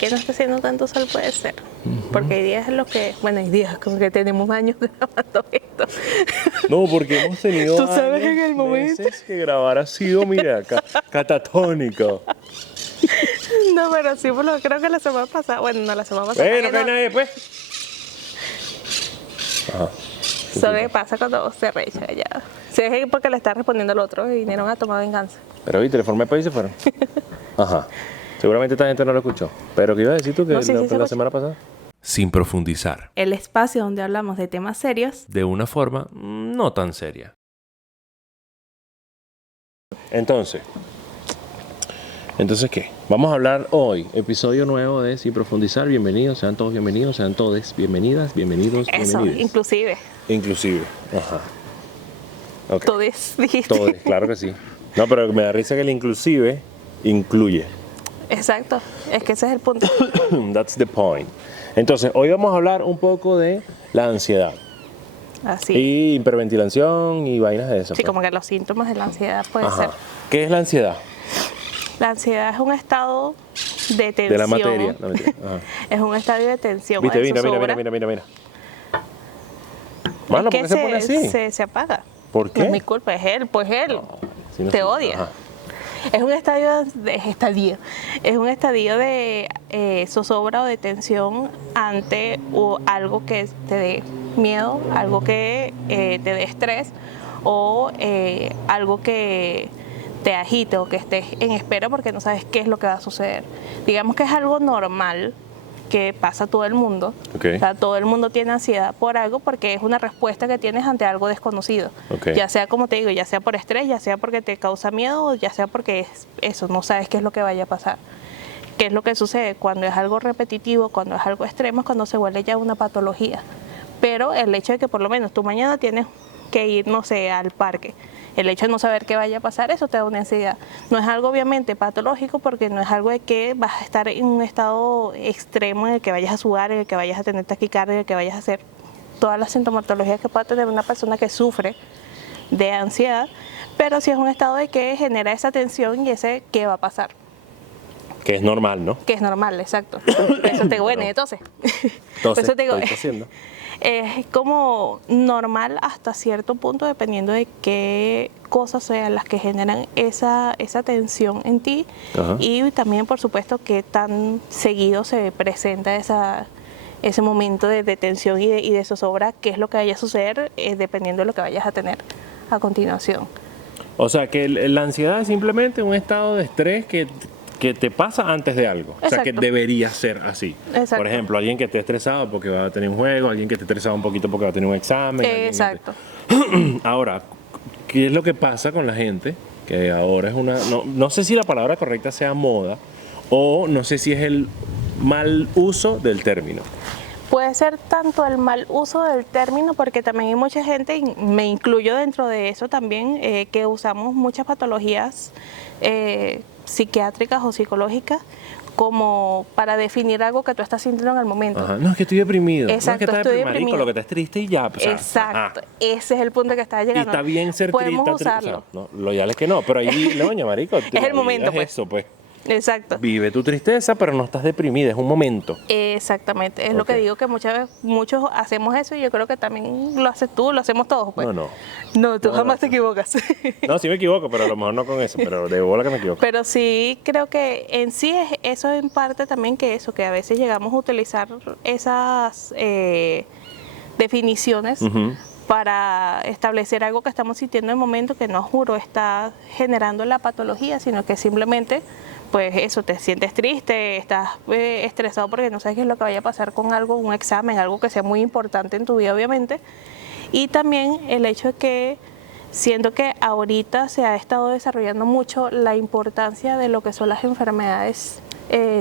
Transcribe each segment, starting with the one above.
que no está haciendo tanto sol puede ser. Porque hay días en los que, bueno, hay días como que tenemos años grabando esto. No, porque hemos tenido Tú sabes años, en el momento. meses que grabar ha sido, mira, catatónico. No, pero sí, creo que la semana pasada, bueno, no la semana pasada. No no, cae nadie, pues. Ajá. Solo que pasa cuando se recha ya. Si es porque le está respondiendo al otro y vinieron a tomar venganza. Pero viste, le formé país y se fueron. Ajá. Seguramente esta gente no lo escuchó. Pero ¿qué ibas a decir tú que No, sí, sí, la semana pasada? Sin profundizar. El espacio donde hablamos de temas serios. De una forma no tan seria. Entonces, ¿qué? Vamos a hablar hoy, episodio nuevo de Sin Profundizar. Bienvenidos, sean todos bienvenidos, sean todos bienvenidas, bienvenidos, Eso, bienvenidos. inclusive. Ajá. Okay. Todes, dijiste. Todos, claro que sí. No, pero me da risa que el inclusive incluye. Exacto, es que ese es el punto. That's the point. Entonces, hoy vamos a hablar un poco de la ansiedad. Así. Y hiperventilación y vainas de eso. Sí, pues. como que los síntomas de la ansiedad puede Ajá. ser. ¿Qué es la ansiedad? La ansiedad es un estado de tensión. De la materia. No, mentira. Ajá. Es un estadio de tensión. Viste, o de mira. zozobra. Mano, Es ¿por qué se pone así? Se apaga. ¿Por qué? No es mi culpa, es él, pues él. Si no te sé. odia. Ajá. Es un estadio de zozobra o de tensión ante algo que te dé miedo, algo que te dé estrés o algo que te agite o que estés en espera porque no sabes qué es lo que va a suceder. Digamos que es algo normal que pasa a todo el mundo. Okay. O sea, todo el mundo tiene ansiedad por algo porque es una respuesta que tienes ante algo desconocido. Okay. Ya sea, como te digo, ya sea por estrés, ya sea porque te causa miedo, o ya sea porque no sabes qué es lo que vaya a pasar. ¿Qué es lo que sucede? Cuando es algo repetitivo, cuando es algo extremo, es cuando se vuelve ya una patología. Pero el hecho de que por lo menos tú mañana tienes que ir, no sé, al parque, el hecho de no saber qué vaya a pasar, eso te da una ansiedad. No es algo obviamente patológico porque no es algo de que vas a estar en un estado extremo en el que vayas a sudar, en el que vayas a tener taquicardia, en el que vayas a hacer todas las sintomatologías que pueda tener una persona que sufre de ansiedad, pero sí es un estado de que genera esa tensión y ese qué va a pasar. Que es normal, ¿no? Que es normal, exacto. Por eso te digo, bueno, entonces. Por eso te digo, es como normal hasta cierto punto, dependiendo de qué cosas sean las que generan esa tensión en ti. Ajá. Y también, por supuesto, qué tan seguido se presenta ese momento de tensión y de zozobra, qué es lo que vaya a suceder, dependiendo de lo que vayas a tener a continuación. O sea, que la ansiedad es simplemente un estado de estrés que te pasa antes de algo. Exacto. O sea, que debería ser así. Exacto. Por ejemplo, alguien que esté estresado porque va a tener un juego, alguien que esté estresado un poquito porque va a tener un examen. Exacto. Ahora, ¿qué es lo que pasa con la gente? Que ahora es no sé si la palabra correcta sea moda o no sé si es el mal uso del término. Puede ser tanto el mal uso del término, porque también hay mucha gente, y me incluyo dentro de eso también, que usamos muchas patologías psiquiátricas o psicológicas como para definir algo que tú estás sintiendo en el momento. Ajá. No, es que estoy deprimido. Exacto, no, es que estoy marico, deprimido. lo que estás triste y ya. O sea, exacto, ajá. Ese es el punto que está Y llegando. está bien ser Podemos triste. usarlo. O sea, no, lo ideal es que no, pero ahí, doña marico. Es el momento, pues. Eso, pues. Exacto. Vive tu tristeza, pero no estás deprimida, es un momento. Exactamente, es lo que digo, que muchos hacemos eso y yo creo que también lo haces tú, lo hacemos todos. Pues. No, tú jamás te equivocas. No, sí me equivoco, pero a lo mejor no con eso, pero de bola que me equivoco. Pero sí creo que en sí es eso en parte también que a veces llegamos a utilizar esas definiciones para establecer algo que estamos sintiendo en el momento que no juro está generando la patología, sino que simplemente pues eso, te sientes triste, estás estresado porque no sabes qué es lo que vaya a pasar con algo, un examen, algo que sea muy importante en tu vida obviamente. Y también el hecho de que siento que ahorita se ha estado desarrollando mucho la importancia de lo que son las enfermedades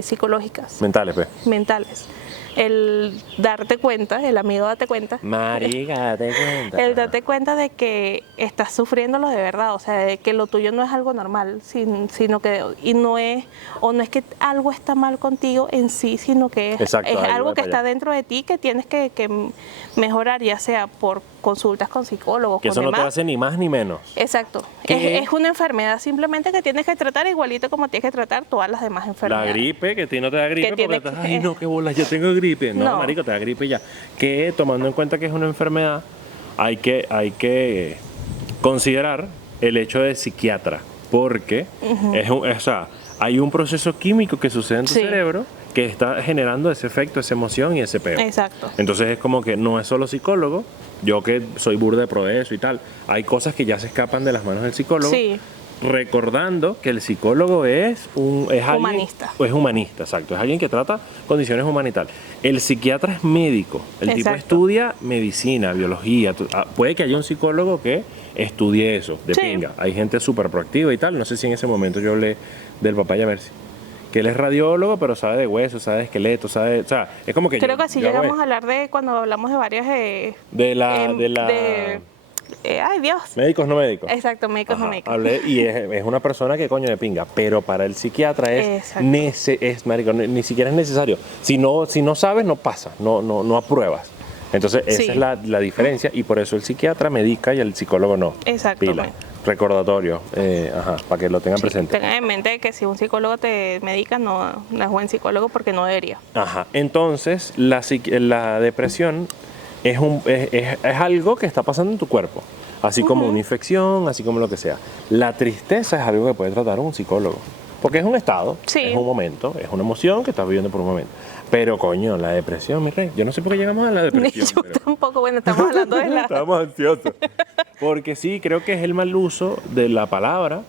psicológicas. Mentales, pues. Mentales. El darte cuenta, el amigo date cuenta. Marica, date cuenta. El darte cuenta de que estás sufriéndolo de verdad, o sea, de que lo tuyo no es algo normal, sino que, no es que algo está mal contigo en sí, sino que es algo que está dentro de ti que tienes que mejorar, ya sea por consultas con psicólogos, que con eso no demás. te hace ni más ni menos. Exacto, Es una enfermedad simplemente que tienes que tratar igualito como tienes que tratar todas las demás La enfermedades. gripe, que a ti no te da gripe Que porque tiene estás, que- ay no, qué bolas, yo tengo gripe. No, No. marico, te da gripe ya. Que tomando en cuenta que es una enfermedad, hay que considerar el hecho de psiquiatra, porque o sea, hay un proceso químico que sucede en tu Sí. cerebro que está generando ese efecto, esa emoción y ese peo. Exacto. Entonces es como que no es solo psicólogo, yo que soy burda de pro de eso y tal, hay cosas que ya se escapan de las manos del psicólogo. Sí. Recordando que el psicólogo es alguien, Humanista. Es humanista, exacto. Es alguien que trata condiciones humanitarias. El psiquiatra es médico. El tipo Exacto. estudia medicina, biología. Puede que haya un psicólogo que estudie eso, de Sí. pinga. Hay gente súper proactiva y tal. No sé si en ese momento yo hablé del papá Yamersi. Que él es radiólogo, pero sabe de huesos, sabe de esqueletos, sabe... O sea, es como que Creo yo- que sí yo hago llegamos a esto. hablar de cuando hablamos de varias... De la... ay, Dios. Médicos no médicos. Exacto, médicos no Ajá, médicos. hablé, y es una persona que coño de pinga, pero para el psiquiatra Exacto. marico, ni siquiera es necesario. Si no sabes, no pasa, no apruebas. Entonces, esa Sí. es la diferencia y por eso el psiquiatra medica y el psicólogo no. Exactamente. Pila. Recordatorio, para que lo tengan Sí, presente. tengan en mente que si un psicólogo te medica, no es buen psicólogo porque no debería. Ajá. Entonces, la depresión es algo que está pasando en tu cuerpo, así como una infección, así como lo que sea. La tristeza es algo que puede tratar un psicólogo, porque es un estado, Sí. es un momento, es una emoción que estás viviendo por un momento. Pero coño, la depresión, mi rey, yo no sé por qué llegamos a la depresión. Yo pero- tampoco, bueno, estamos hablando de la... Estamos ansiosos. Porque sí, creo que es el mal uso de la palabra,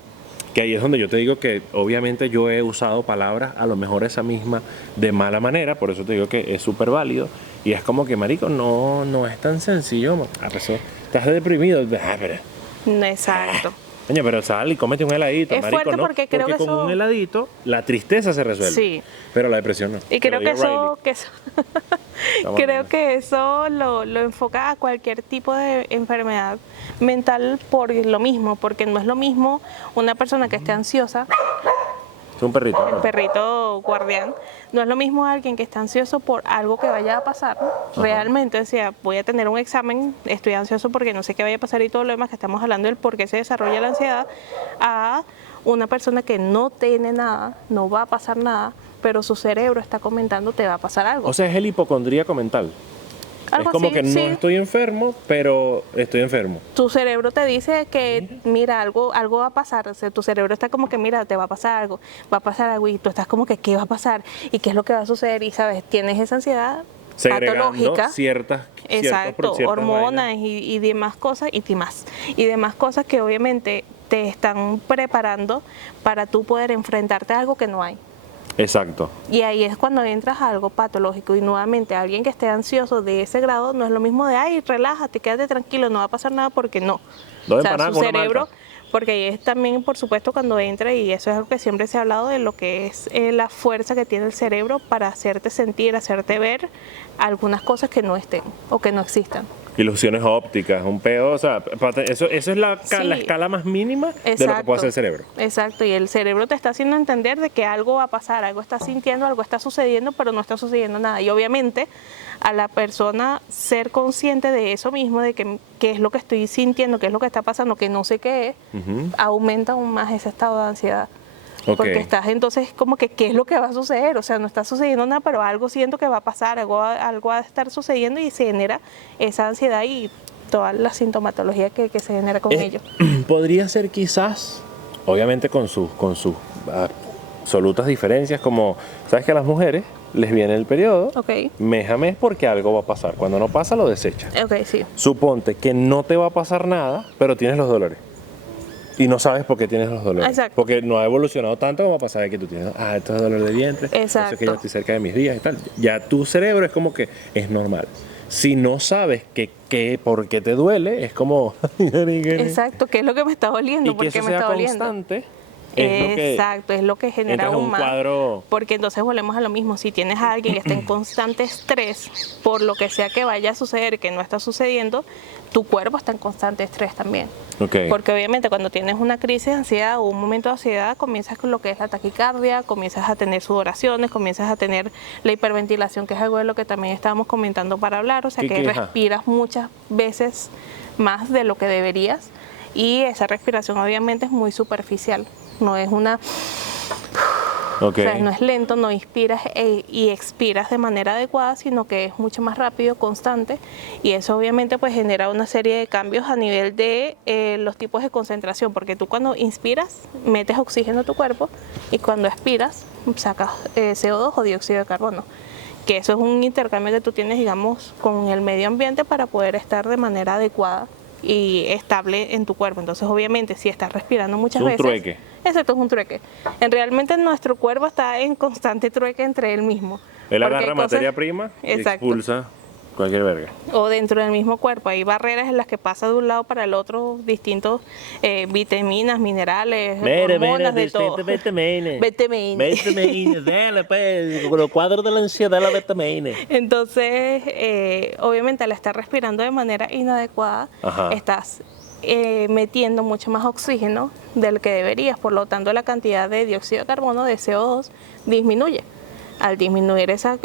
que ahí es donde yo te digo que obviamente yo he usado palabras, a lo mejor esa misma, de mala manera, por eso te digo que es súper válido. Y es como que, marico, no es tan sencillo. Pues, estás deprimido. Pero, Exacto. coño, pero sal y cómete un heladito, Es marico, fuerte ¿no? porque creo que con eso- un heladito la tristeza se resuelve. Sí. Pero la depresión no. Y Te lo creo que digo eso, Estamos creo hablando. que eso lo enfoca a cualquier tipo de enfermedad mental por lo mismo, porque no es lo mismo una persona que esté ansiosa, Es un perrito. el perrito guardián, no es lo mismo alguien que está ansioso por algo que vaya a pasar, ¿no? Realmente, o sea, voy a tener un examen, estoy ansioso porque no sé qué vaya a pasar y todo lo demás que estamos hablando del por qué se desarrolla la ansiedad, a una persona que no tiene nada, no va a pasar nada, pero su cerebro está comentando te va a pasar algo. O sea, es el hipocondríaco mental. Algo es como así, que no sí. estoy enfermo, pero estoy enfermo. Tu cerebro te dice que, mira, algo va a pasar. O sea, tu cerebro está como que, mira, te va a pasar algo, y tú estás como que, ¿qué va a pasar? ¿Y qué es lo que va a suceder? Y, ¿sabes? Tienes esa ansiedad Segregando patológica. ciertas Exacto, ciertas hormonas vainas. y demás cosas, y demás cosas que obviamente te están preparando para tú poder enfrentarte a algo que no hay. Exacto. Y ahí es cuando entras a algo patológico y nuevamente alguien que esté ansioso de ese grado no es lo mismo de, ay, relájate, quédate tranquilo, no va a pasar nada porque no. Dos O sea, empanadas su con una cerebro, malta. porque ahí es también, por supuesto, cuando entra, y eso es algo que siempre se ha hablado de lo que es la fuerza que tiene el cerebro para hacerte sentir, hacerte ver algunas cosas que no estén o que no existan. Ilusiones ópticas, un peo, o sea, eso es la Sí. escala más mínima de lo que puede hacer el cerebro. Exacto, y el cerebro te está haciendo entender de que algo va a pasar, algo está sintiendo, algo está sucediendo, pero no está sucediendo nada. Y obviamente a la persona ser consciente de eso mismo, de que qué es lo que estoy sintiendo, qué es lo que está pasando, que no sé qué es, aumenta aún más ese estado de ansiedad. Ok. Porque estás entonces como que qué es lo que va a suceder, o sea, no está sucediendo nada, pero algo siento que va a pasar, algo va a estar sucediendo y se genera esa ansiedad y toda la sintomatología que se genera con ello. Podría ser quizás, obviamente con sus absolutas diferencias, como, sabes que a las mujeres les viene el periodo Ok, mes a mes porque algo va a pasar. Cuando no pasa, lo desechas. ok, sí. Suponte que no te va a pasar nada, pero tienes los dolores. Y no sabes por qué tienes los dolores. Exacto. Porque no ha evolucionado tanto como para saber que tú tienes, esto es dolor de vientre, eso es que Exacto. ya estoy cerca de mis días y tal. Ya tu cerebro es como que es normal. Si no sabes por qué te duele, es como... Exacto, ¿qué es lo que me está doliendo? Y que ¿Por eso qué me sea está doliendo? constante es lo que Exacto, es lo que genera entras a aún un más. cuadro... Porque entonces volvemos a lo mismo, si tienes a alguien que está en constante estrés, por lo que sea que vaya a suceder, que no está sucediendo, tu cuerpo está en constante estrés también. Ok. Porque obviamente cuando tienes una crisis de ansiedad o un momento de ansiedad, comienzas con lo que es la taquicardia, comienzas a tener sudoraciones, comienzas a tener la hiperventilación, que es algo de lo que también estábamos comentando para hablar, o sea que ajá. respiras muchas veces más de lo que deberías. Y esa respiración obviamente es muy superficial, no es una... Okay. O sea, no es lento, no inspiras y expiras de manera adecuada, sino que es mucho más rápido, constante, y eso obviamente pues genera una serie de cambios a nivel de los tipos de concentración, porque tú cuando inspiras metes oxígeno a tu cuerpo y cuando expiras sacas CO2 o dióxido de carbono, que eso es un intercambio que tú tienes, digamos, con el medio ambiente para poder estar de manera adecuada y estable en tu cuerpo. Entonces obviamente si estás respirando muchas veces... Es un trueque. Exacto, es un trueque. Realmente nuestro cuerpo está en constante trueque entre él mismo. Él Porque agarra hay cosas- materia prima y Exacto. expulsa cualquier verga. O dentro del mismo cuerpo. Hay barreras en las que pasa de un lado para el otro distintos vitaminas, minerales, hormonas, de todo. Vitaminas. Vitaminas. Vitaminas, dale pues, con los cuadros de la ansiedad, la vitamina. Entonces, obviamente al estar respirando de manera inadecuada, Ajá. estás metiendo mucho más oxígeno del que deberías, por lo tanto la cantidad de dióxido de carbono, de CO2, disminuye. Al disminuir esa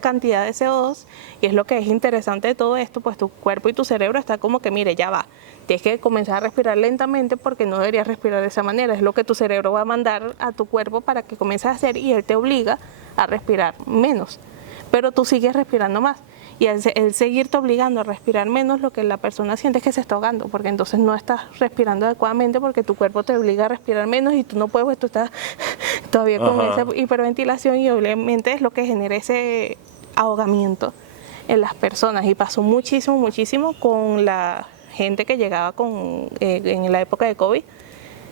cantidad de CO2, y es lo que es interesante de todo esto, pues tu cuerpo y tu cerebro está como que, mire, ya va, tienes que comenzar a respirar lentamente porque no deberías respirar de esa manera, es lo que tu cerebro va a mandar a tu cuerpo para que comiences a hacer, y él te obliga a respirar menos, pero tú sigues respirando más. Y el seguirte obligando a respirar menos, lo que la persona siente es que se está ahogando, porque entonces no estás respirando adecuadamente porque tu cuerpo te obliga a respirar menos y tú no puedes, pues tú estás todavía con Ajá. esa hiperventilación, y obviamente es lo que genera ese ahogamiento en las personas. Y pasó muchísimo, muchísimo con la gente que llegaba en la época de COVID,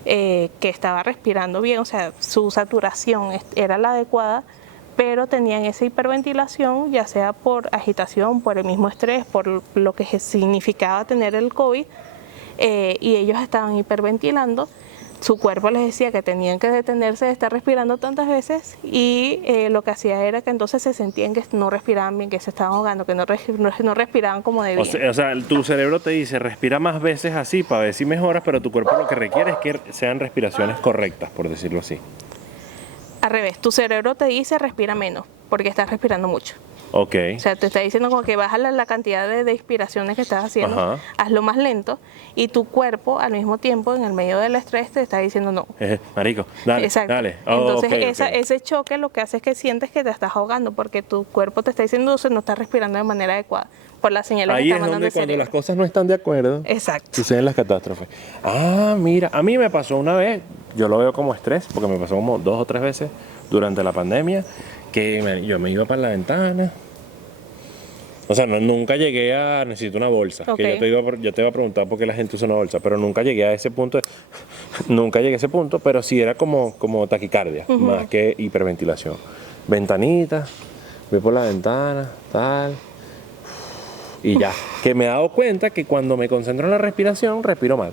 que estaba respirando bien, o sea, su saturación era la adecuada, pero tenían esa hiperventilación, ya sea por agitación, por el mismo estrés, por lo que significaba tener el COVID, y ellos estaban hiperventilando. Su cuerpo les decía que tenían que detenerse de estar respirando tantas veces, y lo que hacía era que entonces se sentían que no respiraban bien, que se estaban ahogando, que no respiraban como debían. O sea, tu cerebro te dice, respira más veces así para ver si mejoras, pero tu cuerpo lo que requiere es que sean respiraciones correctas, por decirlo así. Al revés, tu cerebro te dice respira menos, porque estás respirando mucho. Ok. O sea, te está diciendo como que baja la cantidad de inspiraciones que estás haciendo, Ajá. hazlo más lento, y tu cuerpo al mismo tiempo, en el medio del estrés, te está diciendo no. Marico, dale, Exacto. dale. Entonces Ok. ese choque lo que hace es que sientes que te estás ahogando, porque tu cuerpo te está diciendo que no estás respirando de manera adecuada por las señales que Ahí está es mandando donde el cuando cerebro. las cosas no están de acuerdo, Exacto. suceden las catástrofes. Ah, mira, a mí me pasó una vez, yo lo veo como estrés, porque me pasó como 2 o 3 veces durante la pandemia, que yo me iba para la ventana. O sea, nunca llegué a necesito una bolsa. Ok. Que yo te iba a preguntar por qué la gente usa una bolsa, pero nunca llegué a ese punto. Nunca llegué a ese punto, pero sí era como taquicardia, más que hiperventilación. Ventanita, voy por la ventana, tal. Y ya. Que me he dado cuenta que cuando me concentro en la respiración, respiro mal.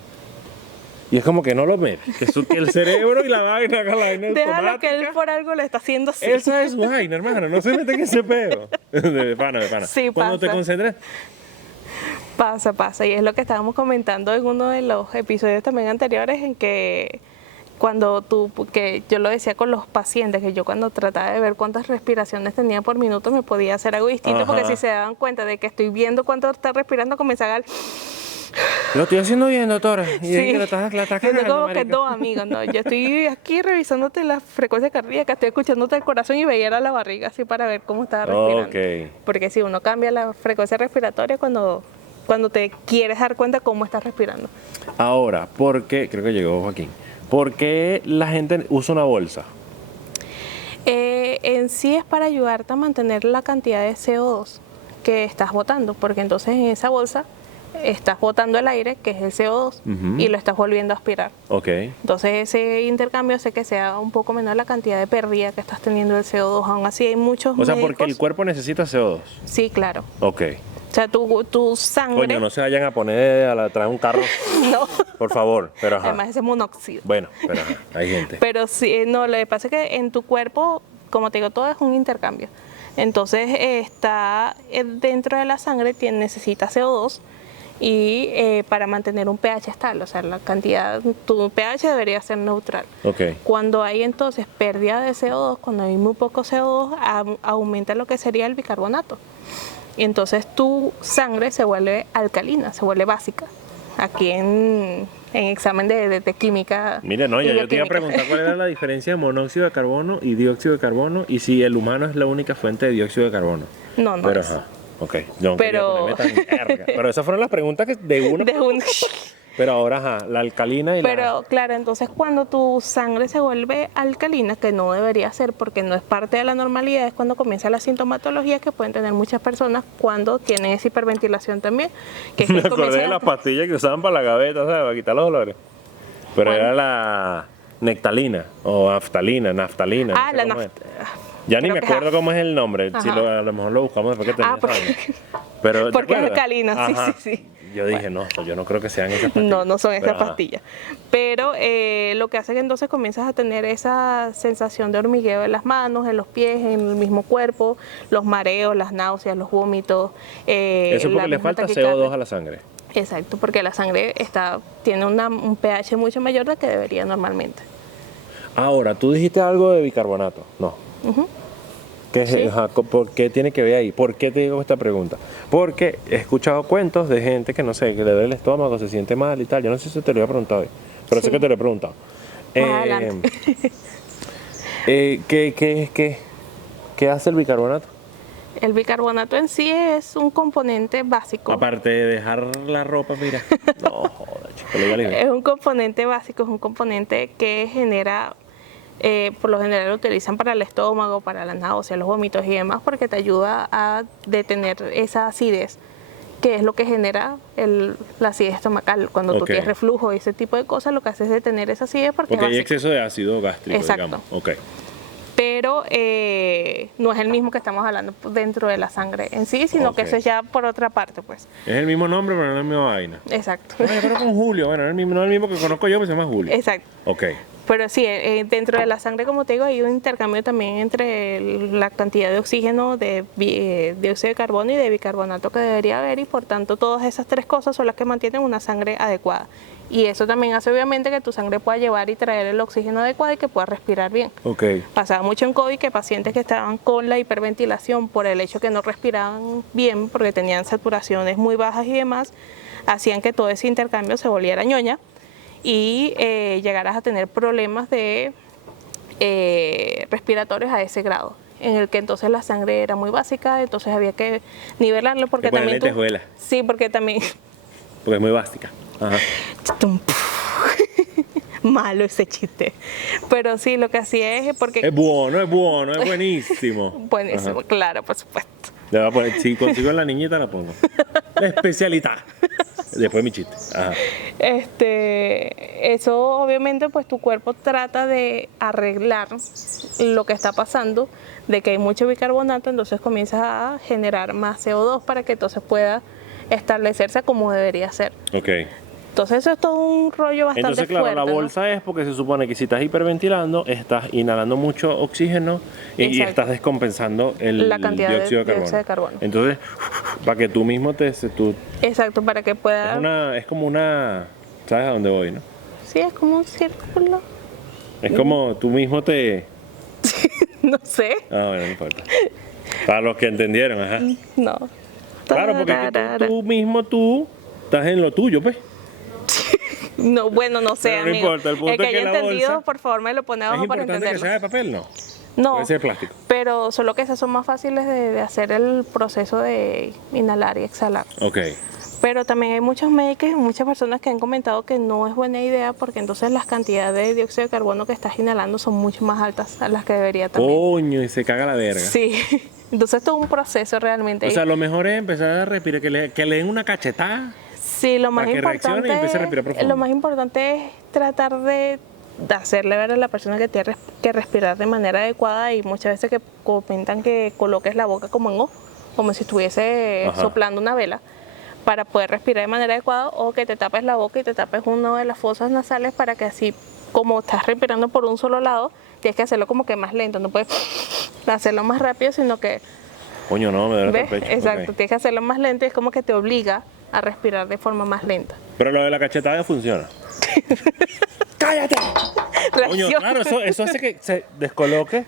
Y es como que no lo metes. Que el cerebro y la vaina hagan la vaina Déjalo automática. que él por algo le está haciendo así. Esa es su vaina, hermano. No se meten en ese pedo. De pana. Sí, Cuando te pasa. concentras. Pasa. Y es lo que estábamos comentando en uno de los episodios también anteriores, en que que yo lo decía con los pacientes, que yo cuando trataba de ver cuántas respiraciones tenía por minuto me podía hacer algo distinto. Ajá. Porque si se daban cuenta de que estoy viendo cuánto está respirando, comenzaba a... Lo estoy haciendo bien, doctora. Y Sí. es que la estás Yo cagando, tengo como que marico. dos amigos, ¿no? Yo estoy aquí revisándote la frecuencia cardíaca, estoy escuchándote el corazón y veía la barriga así para ver cómo estaba respirando. Ok. Porque si uno cambia la frecuencia respiratoria cuando te quieres dar cuenta cómo estás respirando. Ahora, ¿por qué? Creo que llegó Joaquín. ¿Por qué la gente usa una bolsa? En sí es para ayudarte a mantener la cantidad de CO2 que estás botando, porque entonces en esa bolsa estás botando el aire, que es el CO2, y lo estás volviendo a aspirar. Ok. Entonces ese intercambio hace que sea un poco menor la cantidad de pérdida que estás teniendo del CO2. Aún así hay muchos O sea, médicos... porque el cuerpo necesita CO2. Sí, claro. Ok. O sea, tu sangre... Coño, no se vayan a poner atrás de un carro, No. por favor. Pero ajá. Además ese monóxido. Bueno, pero ajá, hay gente. Pero sí, no, lo que pasa es que en tu cuerpo, como te digo, todo es un intercambio. Entonces está dentro de la sangre, necesita CO2, y para mantener un pH estable, o sea, la cantidad, tu pH debería ser neutral. Ok. Cuando hay entonces pérdida de CO2, cuando hay muy poco CO2, aumenta lo que sería el bicarbonato. Y entonces tu sangre se vuelve alcalina, se vuelve básica. aquí en examen de química. Mire, no, y yo te iba a bioquímica. preguntar cuál era la diferencia de monóxido de carbono y dióxido de carbono y si el humano es la única fuente de dióxido de carbono. No, no Pero, es. ajá, ok. Yo no Pero- quería ponerme tan verga. Pero esas fueron las preguntas que de una. De un- Pero ahora, ajá, la alcalina y Pero claro, entonces cuando tu sangre se vuelve alcalina, que no debería ser porque no es parte de la normalidad, es cuando comienza la sintomatología que pueden tener muchas personas cuando tienen esa hiperventilación también. Que es Me que acordé de comienzan las a- pastillas que usaban para la gaveta, ¿sabes? Para quitar los dolores. Pero ¿Cuál? era la nectalina o naftalina, no Ah, sé la cómo es. nafta. Ya ni creo me que acuerdo ajá. cómo es el nombre. Si Ajá. a lo mejor lo buscamos después que termine Ah, esa porque, vaina. Pero, ¿te porque es acuerdas? alcalina, sí, Ajá. sí, sí. Yo dije, no, yo no creo que sean esas pastillas. No, no son Pero, esas ajá. pastillas. Pero lo que hace que entonces comienzas a tener esa sensación de hormigueo en las manos, en los pies, en el mismo cuerpo, los mareos, las náuseas, los vómitos. Eso es la porque le misma falta taquicardia. CO2 a la sangre. Exacto, porque la sangre tiene un pH mucho mayor del que debería normalmente. Ahora, tú dijiste algo de bicarbonato. No. Ujú. ¿Qué es- Sí. ajá, ¿por qué tiene que ver ahí? ¿Por qué te digo esta pregunta? Porque he escuchado cuentos de gente que, no sé, que le duele el estómago, se siente mal y tal. Yo no sé si te lo había preguntado hoy, pero sé Sí. que te lo he preguntado. Más adelante. ¿Qué hace el bicarbonato? El bicarbonato en sí es un componente básico. Aparte de dejar la ropa, mira. No, joda, chico, le vale. Es un componente básico, es un componente que genera, por lo general lo utilizan para el estómago, para las náuseas, los vómitos y demás, porque te ayuda a detener esa acidez, que es lo que genera la acidez estomacal. Cuando tú Ok. tienes reflujo y ese tipo de cosas, lo que hace es detener esa acidez porque Porque es hay básico. exceso de ácido gástrico, Exacto. digamos. Ok. Pero no es el mismo que estamos hablando dentro de la sangre en sí, sino que Ok. eso es ya por otra parte, pues. Es el mismo nombre, pero no es la misma vaina. Exacto. Bueno, yo conozco un Julio, bueno, no es el mismo que conozco yo, pero se llama Julio. Exacto. Ok. Pero sí, dentro de la sangre, como te digo, hay un intercambio también entre la cantidad de oxígeno, de dióxido de carbono y de bicarbonato que debería haber, y por tanto todas esas tres cosas son las que mantienen una sangre adecuada. Y eso también hace obviamente que tu sangre pueda llevar y traer el oxígeno adecuado y que puedas respirar bien. Ok. Pasaba mucho en COVID que pacientes que estaban con la hiperventilación por el hecho que no respiraban bien, porque tenían saturaciones muy bajas y demás, hacían que todo ese intercambio se volviera ñoña y llegaras a tener problemas de respiratorios a ese grado, en el que entonces la sangre era muy básica, entonces había que nivelarlo porque Que ponerle también lentejuelas. sí, porque también Porque es muy básica. Ajá. malo ese chiste, pero sí, lo que hacía es porque Es buenísimo. buenísimo, claro, por supuesto. Le voy a poner, si consigo a la niñita la pongo. La especialidad. Después mi chiste. Ajá. Eso obviamente pues tu cuerpo trata de arreglar lo que está pasando, de que hay mucho bicarbonato, entonces comienzas a generar más CO2 para que entonces pueda establecerse como debería ser. Ok. Entonces eso es todo un rollo bastante Entonces, claro, fuerte, la ¿no? bolsa es porque se supone que si estás hiperventilando, estás inhalando mucho oxígeno y Exacto. estás descompensando el La cantidad de dióxido de carbono. dióxido de carbono. Entonces, para que tú mismo Exacto, para que pueda... es como una, ¿sabes a dónde voy, no? Sí, es como un círculo, Es como tú mismo no sé, Ah, bueno, no importa. Para los que entendieron, ajá. no. Claro, porque es que tú estás en lo tuyo, pues. No, bueno, no sé, Pero no amigo. importa, el punto el que es que haya la entendido, bolsa por favor, me lo pone Es abajo para importante que entenderlo. sea de papel, ¿no? No, Puede ser plástico. pero solo que esas son más fáciles de hacer el proceso de inhalar y exhalar. Ok. Pero también hay muchos médicos y muchas personas que han comentado que no es buena idea porque entonces las cantidades de dióxido de carbono que estás inhalando son mucho más altas a las que debería también. Coño, y se caga la verga. Sí, entonces todo un proceso realmente. O sea, lo mejor es empezar a respirar, que le den una cachetada. Sí, lo más para que reaccione y importante, empiece a respirar profundo. lo más importante es tratar de hacerle ver a la persona que tiene que respirar de manera adecuada, y muchas veces que comentan que coloques la boca como en O, como si estuviese Ajá. soplando una vela, para poder respirar de manera adecuada, o que te tapes la boca y te tapes una de las fosas nasales para que así, como estás respirando por un solo lado, tienes que hacerlo como que más lento, no puedes hacerlo más rápido, sino que, Coño, no, me duele ¿ves? hasta el pecho. Exacto, Ok. tienes que hacerlo más lento y es como que te obliga a respirar de forma más lenta. Pero lo de la cachetada funciona. ¡Cállate! Coño, Reacción. claro, eso hace que se descoloque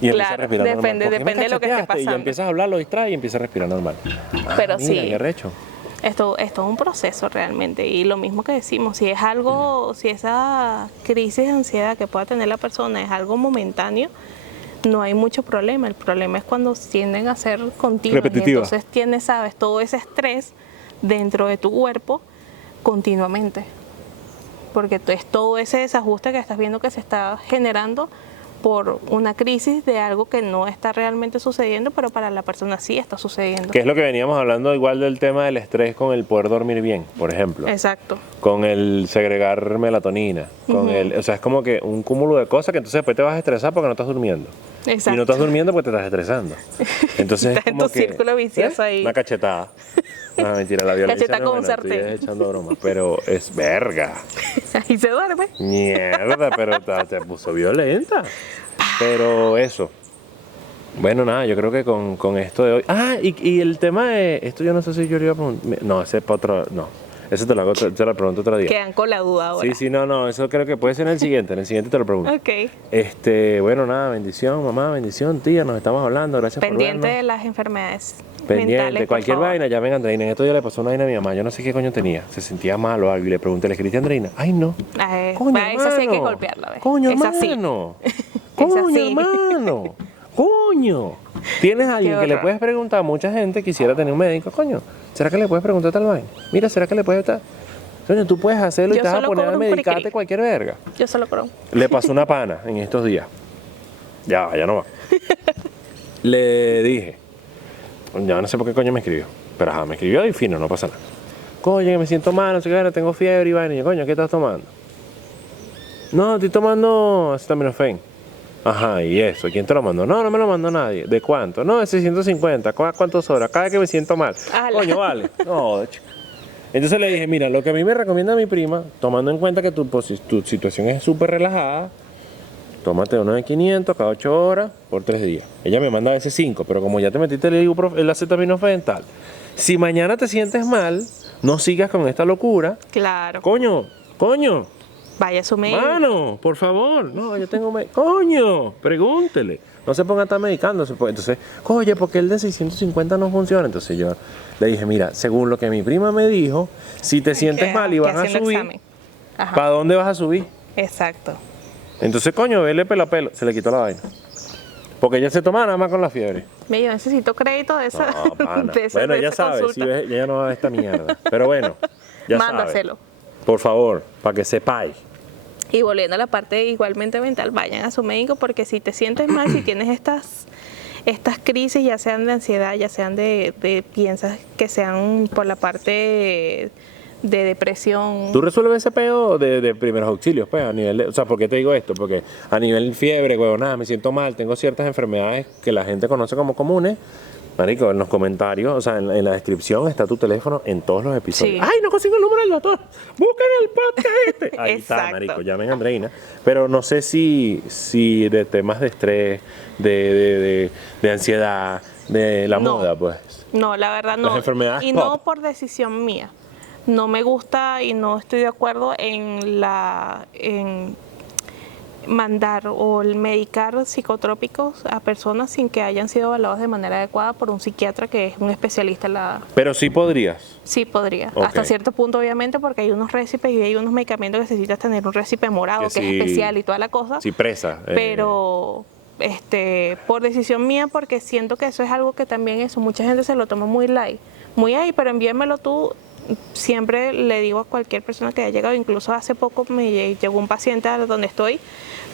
y empieza a Claro, respirar normal. depende ¿Por qué me de lo que esté cacheteaste? Y ya pasando. empiezas a hablar, lo distraes y empiezas a respirar normal. Pero Mira, sí. qué recho. Esto es un proceso realmente, y lo mismo que decimos, si es algo, si esa crisis de ansiedad que pueda tener la persona es algo momentáneo, no hay mucho problema. El problema es cuando tienden a ser continuas, Repetitiva. y entonces tienes, sabes, todo ese estrés dentro de tu cuerpo continuamente, porque es todo ese desajuste que estás viendo que se está generando por una crisis de algo que no está realmente sucediendo, pero para la persona sí está sucediendo. Que es lo que veníamos hablando igual del tema del estrés con el poder dormir bien, por ejemplo. Exacto. Con el segregar melatonina, con o sea, es como que un cúmulo de cosas que entonces después te vas a estresar porque no estás durmiendo. Exacto. Y no estás durmiendo porque te estás estresando. Entonces Estás en tu círculo vicioso ahí. Una cachetada. No, mentira, la violencia Cachetada no, con un bueno, estoy sartén. echando broma, pero es verga. Ahí se duerme. Mierda, pero te puso violenta. Pero eso. Bueno, nada, yo creo que con esto de hoy. Ah, y el tema de. Esto yo no sé si yo le iba a preguntar. No, ese es para otro. No. Eso te lo pregunto otro día. Quedan con la duda ahora. Sí, no, eso creo que puede ser en el siguiente. En el siguiente te lo pregunto. Ok. Bueno, nada, bendición, mamá, bendición, tía, nos estamos hablando. Gracias Pendiente por de vernos. las enfermedades Pendiente, mentales, por cualquier favor. vaina, llamen a Andreina. En estos días le pasó una vaina a mi mamá, yo no sé qué coño tenía. Se sentía mal o algo y le pregunté, ¿le escribiste a Andreina? Ay, no. Coño, Va, esa sí hay que hermano. golpearla, ¿ves? Coño, Esa sí. hermano. Es Coño, así. hermano. Coño. Tienes a alguien que le horror. puedes preguntar, mucha gente quisiera tener un médico, coño, ¿será que le puedes preguntar tal vaina? Mira, ¿será que le puedes estar? Coño, tú puedes hacerlo y Yo te vas a solo poner a cobro un medicarte criqui. cualquier verga. Yo solo creo. Le pasó una pana en estos días. Ya no va. Le dije, ya no sé por qué coño me escribió, pero ajá, me escribió y fino, no pasa nada. Coño, que me siento mal, no sé qué, vaina, tengo fiebre y vaina. Y yo, coño, ¿qué estás tomando? No, estoy tomando acetaminofén. Ajá, ¿y eso? ¿Quién te lo mandó? No, no me lo mandó nadie. ¿De cuánto? No, de 650. ¿Cuántas horas? Cada que me siento mal. Ala. Coño, vale. No, chico. Entonces le dije, mira, lo que a mí me recomienda mi prima, tomando en cuenta que tu situación es súper relajada, tómate uno de 500 cada 8 horas por 3 días. Ella me manda a veces 5, pero como ya te metiste el acetaminofén tal, si mañana te sientes mal, no sigas con esta locura. Claro. Coño, Vaya a su médico. mano, por favor. No, yo tengo coño, pregúntele. No se ponga a estar medicándose. Entonces, oye, porque el de 650 no funciona. Entonces yo le dije, mira, según lo que mi prima me dijo, si te sientes mal y vas a haciendo subir, examen. Ajá. ¿para dónde vas a subir? Exacto. Entonces, coño, vele pelo a pelo. Se le quitó la vaina. Porque ella se toma nada más con la fiebre. Yo necesito crédito de esa, No, pana. de esa, Bueno, de ya esa sabe, consulta. si ves, ella no va a ver esta mierda. Pero bueno, ya sabe. Mándaselo. Por favor, para que sepáis. Y volviendo a la parte igualmente mental, vayan a su médico, porque si te sientes mal, si tienes estas crisis, ya sean de ansiedad, ya sean de piensas que sean por la parte de depresión. ¿Tú resuelves ese peo de primeros auxilios, pues, a nivel de, o sea, ¿por qué te digo esto? Porque a nivel fiebre, nada, me siento mal, tengo ciertas enfermedades que la gente conoce como comunes. Marico, en los comentarios, o sea, en la descripción está tu teléfono en todos los episodios. Sí. ¡Ay, no consigo el número del doctor! ¡Busquen el podcast este! Ahí está, Exacto. marico, llamen a Andreina. Pero no sé si de temas de estrés, de ansiedad, de la No. moda, pues. No, la verdad no. Las enfermedades y pop. no por decisión mía. No me gusta y no estoy de acuerdo en mandar o el medicar psicotrópicos a personas sin que hayan sido evaluados de manera adecuada por un psiquiatra que es un especialista en la... Pero sí podrías. Sí podría, Ok. hasta cierto punto obviamente, porque hay unos récipes y hay unos medicamentos que necesitas tener un récipe morado, Que que sí- es especial y toda la cosa. Sí, presa. Pero por decisión mía, porque siento que eso es algo que también mucha gente se lo toma muy light, muy ahí, pero envíamelo tú. Siempre le digo a cualquier persona que haya llegado, incluso hace poco me llegó un paciente a donde estoy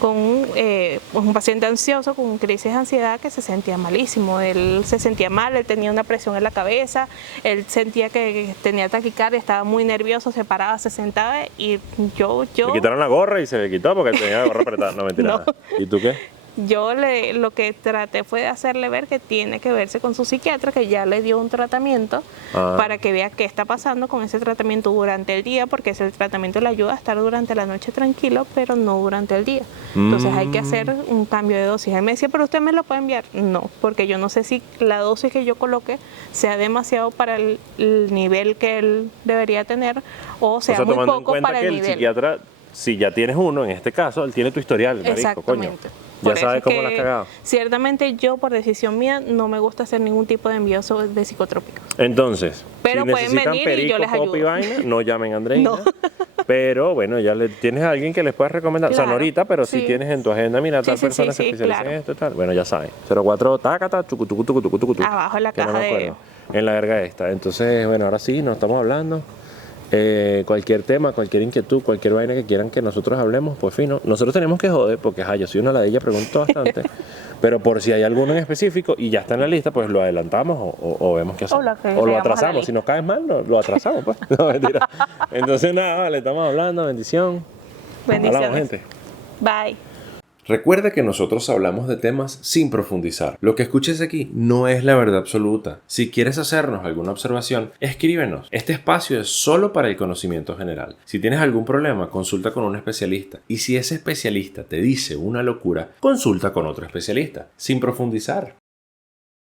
con un paciente ansioso con crisis de ansiedad que se sentía malísimo. Él se sentía mal, él tenía una presión en la cabeza, él sentía que tenía taquicardia, estaba muy nervioso, se paraba, se sentaba y yo Le quitaron la gorra y se le quitó porque tenía la gorra apretada. No, mentira. No. Nada. ¿Y tú qué? lo que traté fue de hacerle ver que tiene que verse con su psiquiatra, que ya le dio un tratamiento para que vea qué está pasando con ese tratamiento durante el día, porque ese tratamiento le ayuda a estar durante la noche tranquilo, pero no durante el día. Entonces hay que hacer un cambio de dosis. Él me decía, pero usted me lo puede enviar. No, porque yo no sé si la dosis que yo coloque sea demasiado para el nivel que él debería tener o sea, muy tomando en poco cuenta para que el el nivel. psiquiatra, si ya tienes uno, en este caso, él tiene tu historial, marico, coño. Exactamente. Por Ya eso sabes es cómo la has que cagado. ciertamente yo, por decisión mía, no me gusta hacer ningún tipo de envío de psicotrópicos. Entonces, Pero si pueden necesitan venir y yo perico, les pop y ayudo. vaina, no llamen a Andreina. No. Pero bueno, ya le tienes a alguien que les puedas recomendar. O sea, no Claro, ahorita, pero si sí. tienes en tu agenda, mira, Sí, tal sí, persona sí, se sí, especializa claro. en esto y tal. Bueno, ya saben. 04 tácata, tucu, tucu, tucu, tucu, tucu, tucu, Abajo en la que no caja me de... acuerdo. En la verga esta. Entonces, bueno, ahora sí, nos estamos hablando. Cualquier tema, cualquier inquietud, cualquier vaina que quieran que nosotros hablemos, pues fino. Nosotros tenemos que joder, porque yo soy una ladilla, pregunto bastante. Pero por si hay alguno en específico y ya está en la lista, pues lo adelantamos o vemos qué hacemos. que O lo llegamos a la atrasamos. Si lista. nos caes mal, lo atrasamos, pues. No, mentira. Entonces, nada, vale, estamos hablando. Bendición. Hablamos, Bendiciones. gente. Bye. Recuerda que nosotros hablamos de temas sin profundizar. Lo que escuches aquí no es la verdad absoluta. Si quieres hacernos alguna observación, escríbenos. Este espacio es solo para el conocimiento general. Si tienes algún problema, consulta con un especialista. Y si ese especialista te dice una locura, consulta con otro especialista. Sin profundizar.